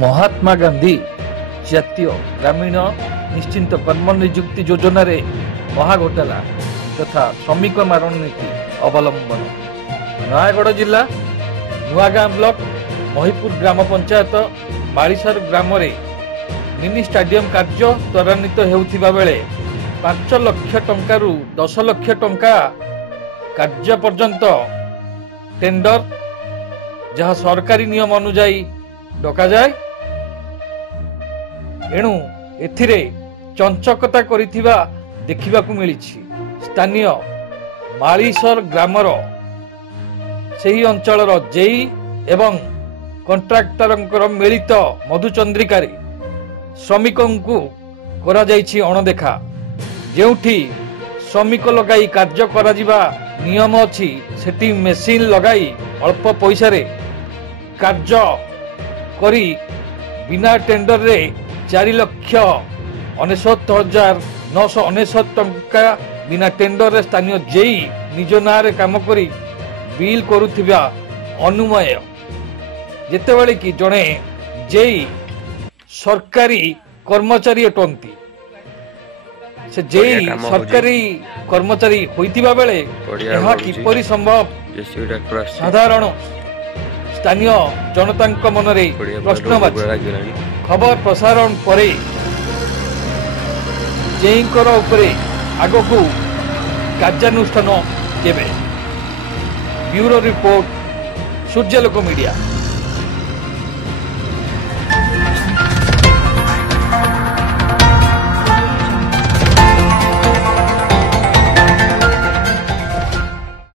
महात्मा गांधी जातीय ग्रामीण निश्चिंत कर्म नियुक्ति योजना रे महाघोटाला तथा श्रमिक मारण नीति अवलंबन। नयागढ़ जिला नुआगां ब्लॉक महिपुर ग्राम पंचायत मालीसर ग्राम रे मिनी स्टाडियम कार्य त्वरान्वित हेउथिबा बेले 5 लाख टंका रु 10 लाख टंका कार्य पर्यंत टेंडर जहाँ सरकारी नियम अनुजाई डका जाए एणु एथिरे चंचकता करिथिबा देखिबाकू मिलिछि। स्थानीय मालीसर ग्रामर सेही अंचलर जेई एवं कंट्राक्टरंकर मिलित मधुचंद्रिकारी श्रमिकंकु करा जाइछि अणदेखा। जेउठी श्रमिक लगाई कार्य करा जिबा नियम अछि सेठी मेसिन लगाई अल्प पैसा रे कार्य करी बिना टेंडर रे 4,69,999 टंका बिना टेंडर रे स्थानीय जेई निज नारे काम करी बिल करुथिबा अनुमय। जेतेबेले कि जणे जेई सरकारी कर्मचारी अटंती से जेई सरकारी कर्मचारी होइतिबा बेले एहा किपरि संभव साधारण स्थानीय जनता मनरे प्रश्नवाची। खबर प्रसारण परे जेईकर उपरे आगकू कार्यानुष्ठान केबे? Bureau report Suryalok media.